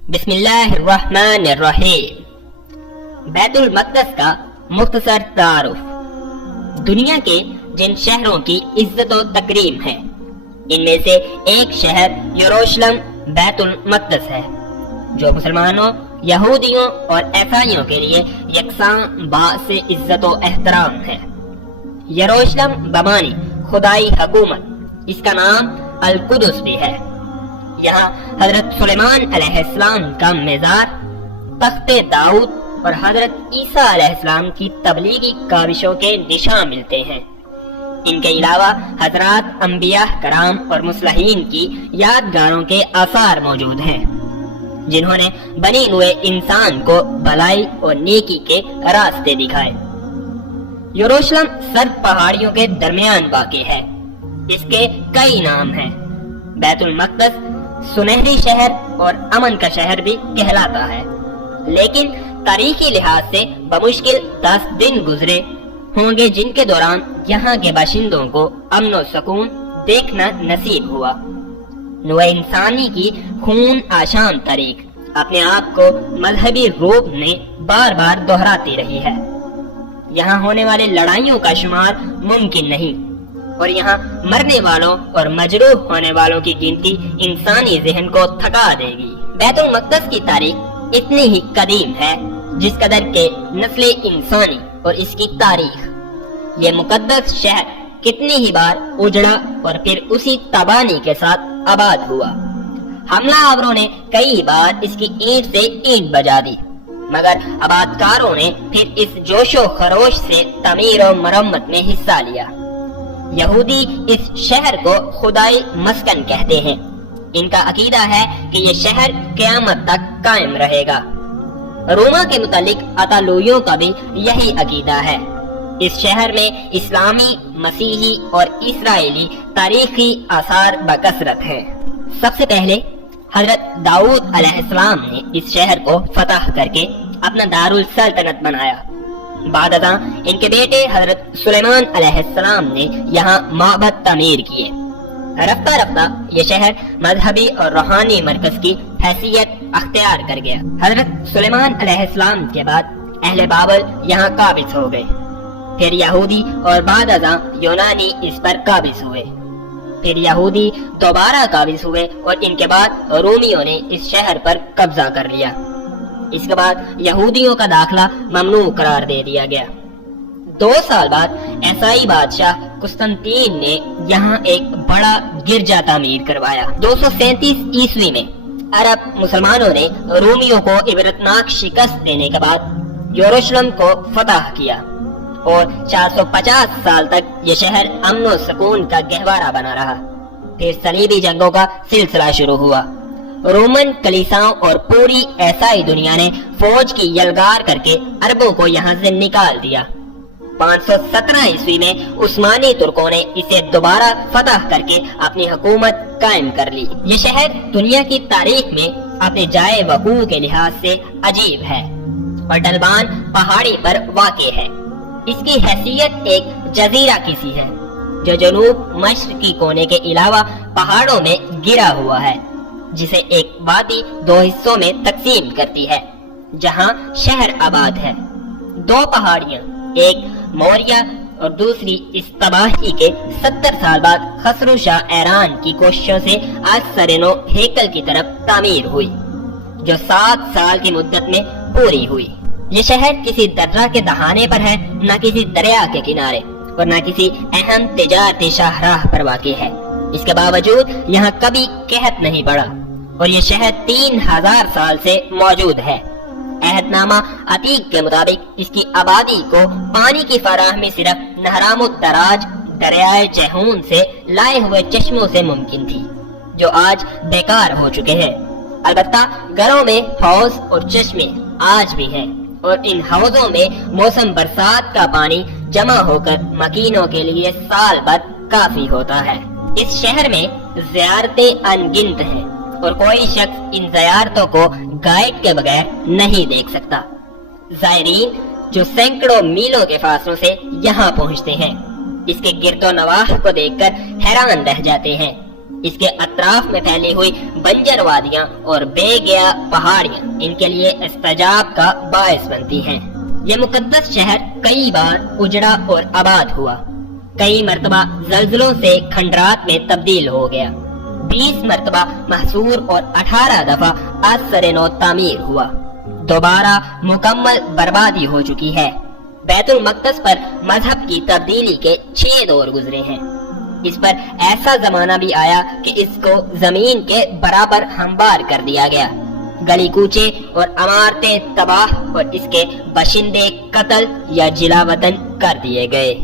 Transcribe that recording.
بسم اللہ الرحمن الرحیم۔ بیت المقدس کا مختصر تعارف۔ دنیا کے جن شہروں کی عزت و تکریم ہے ان میں سے ایک شہر یروشلم بیت المقدس ہے، جو مسلمانوں، یہودیوں اور عیسائیوں کے لیے یکساں باعث عزت و احترام ہے۔ یروشلم بمانی خدائی حکومت، اس کا نام القدس بھی ہے۔ یہاں حضرت سلیمان علیہ السلام کا مزار، تخت داؤد اور حضرت عیسیٰ علیہ السلام کی تبلیغی کاوشوں کے نشان ملتے ہیں۔ ان کے علاوہ حضرات انبیاء کرام اور مصلحین کی یادگاروں کے آثار موجود ہیں، جنہوں نے بنی نوع انسان کو بھلائی اور نیکی کے راستے دکھائے۔ یروشلم سرد پہاڑیوں کے درمیان واقع ہے۔ اس کے کئی نام ہیں۔ بیت المقدس سنہری شہر اور امن کا شہر بھی کہلاتا ہے، لیکن تاریخی لحاظ سے بمشکل 10 دن گزرے ہوں گے جن کے دوران یہاں کے باشندوں کو امن و سکون دیکھنا نصیب ہوا۔ نوع انسانی کی خون آشام تاریخ اپنے آپ کو مذہبی روپ میں بار بار دہراتی رہی ہے۔ یہاں ہونے والے لڑائیوں کا شمار ممکن نہیں، اور یہاں مرنے والوں اور مجروح ہونے والوں کی گنتی انسانی ذہن کو تھکا دے گی۔ بیت المقدس کی تاریخ اتنی ہی قدیم ہے جس قدر کہ نسل انسانی اور اس کی تاریخ۔ یہ مقدس شہر کتنی ہی بار اجڑا اور پھر اسی تباہی کے ساتھ آباد ہوا۔ حملہ آوروں نے کئی بار اس کی اینٹ سے اینٹ بجا دی، مگر آبادکاروں نے پھر اس جوش و خروش سے تعمیر و مرمت میں حصہ لیا۔ یہودی اس شہر کو خدائی مسکن کہتے ہیں۔ ان کا عقیدہ ہے کہ یہ شہر قیامت تک قائم رہے گا۔ روما کے متعلق اطالویوں کا بھی یہی عقیدہ ہے۔ اس شہر میں اسلامی، مسیحی اور اسرائیلی تاریخی آثار بکثرت ہیں۔ سب سے پہلے حضرت داؤد علیہ السلام نے اس شہر کو فتح کر کے اپنا دارالسلطنت بنایا۔ بعد ازاں ان کے بیٹے حضرت سلیمان علیہ السلام نے یہاں معبد تعمیر کیے۔ رفتہ رفتہ یہ شہر مذہبی اور روحانی مرکز کی حیثیت اختیار کر گیا۔ حضرت سلیمان علیہ السلام کے بعد اہل بابل یہاں قابض ہو گئے، پھر یہودی اور بعد ازاں یونانی اس پر قابض ہوئے، پھر یہودی دوبارہ قابض ہوئے اور ان کے بعد رومیوں نے اس شہر پر قبضہ کر لیا۔ اس کے بعد یہودیوں کا داخلہ ممنوع قرار دے دیا گیا۔ 2 سال بعد عیسائی بادشاہ قسطنطین نے یہاں ایک بڑا گرجا تعمیر کروایا۔ 237 عیسوی میں عرب مسلمانوں نے رومیوں کو عبرتناک شکست دینے کے بعد یروشلم کو فتح کیا، اور 450 سال تک یہ شہر امن و سکون کا گہوارہ بنا رہا۔ پھر صلیبی جنگوں کا سلسلہ شروع ہوا۔ رومن کلیساؤں اور پوری عیسائی دنیا نے فوج کی یلغار کر کے عربوں کو یہاں سے نکال دیا۔ 517 عیسوی میں عثمانی ترکوں نے اسے دوبارہ فتح کر کے اپنی حکومت قائم کر لی۔ یہ شہر دنیا کی تاریخ میں اپنے جائے وقوع کے لحاظ سے عجیب ہے اور ڈلبان پہاڑی پر واقع ہے۔ اس کی حیثیت ایک جزیرہ کی سی ہے جو جنوب مشرقی کونے کے علاوہ پہاڑوں میں گرا ہوا ہے، جسے ایک وادی 2 حصوں میں تقسیم کرتی ہے جہاں شہر آباد ہے۔ 2 پہاڑیاں، ایک موریہ اور دوسری اس تباہی کے 70 سال بعد خسرو شاہ ایران کی کوششوں سے آج سرنو ہیکل کی طرف تعمیر ہوئی، جو 7 سال کی مدت میں پوری ہوئی۔ یہ شہر کسی درہ کے دہانے پر ہے، نہ کسی دریا کے کنارے اور نہ کسی اہم تجارتی شاہراہ پر واقع ہے۔ اس کے باوجود یہاں کبھی قحط نہیں پڑا، اور یہ شہر 3000 سال سے موجود ہے۔ عہد نامہ عتیق کے مطابق اس کی آبادی کو پانی کی فراہمی صرف نہرام الدراج دریائے جہون سے لائے ہوئے چشموں سے ممکن تھی، جو آج بیکار ہو چکے ہیں۔ البتہ گھروں میں حوض اور چشمے آج بھی ہیں، اور ان حوضوں میں موسم برسات کا پانی جمع ہو کر مکینوں کے لیے سال بھر کافی ہوتا ہے۔ اس شہر میں زیارتیں انگنت ہیں، اور کوئی شخص ان زیارتوں کو گائیڈ کے بغیر نہیں دیکھ سکتا۔ زائرین جو سینکڑوں میلوں کے فاصلوں سے یہاں پہنچتے ہیں، اس کے گرد و نواح کو دیکھ کر حیران رہ جاتے ہیں۔ اس کے اطراف میں پھیلی ہوئی بنجر وادیاں اور بے گیا پہاڑیاں ان کے لیے استجاب کا باعث بنتی ہیں۔ یہ مقدس شہر کئی بار اجڑا اور آباد ہوا، کئی مرتبہ زلزلوں سے کھنڈرات میں تبدیل ہو گیا، 20 مرتبہ محصور اور 18 دفعہ از سر نو تعمیر ہوا، دوبارہ مکمل بربادی ہو چکی ہے۔ بیت المقدس پر مذہب کی تبدیلی کے 6 دور گزرے ہیں۔ اس پر ایسا زمانہ بھی آیا کہ اس کو زمین کے برابر ہموار کر دیا گیا، گلی کوچے اور عمارتیں تباہ اور اس کے باشندے قتل یا جلا وطن کر دیے گئے۔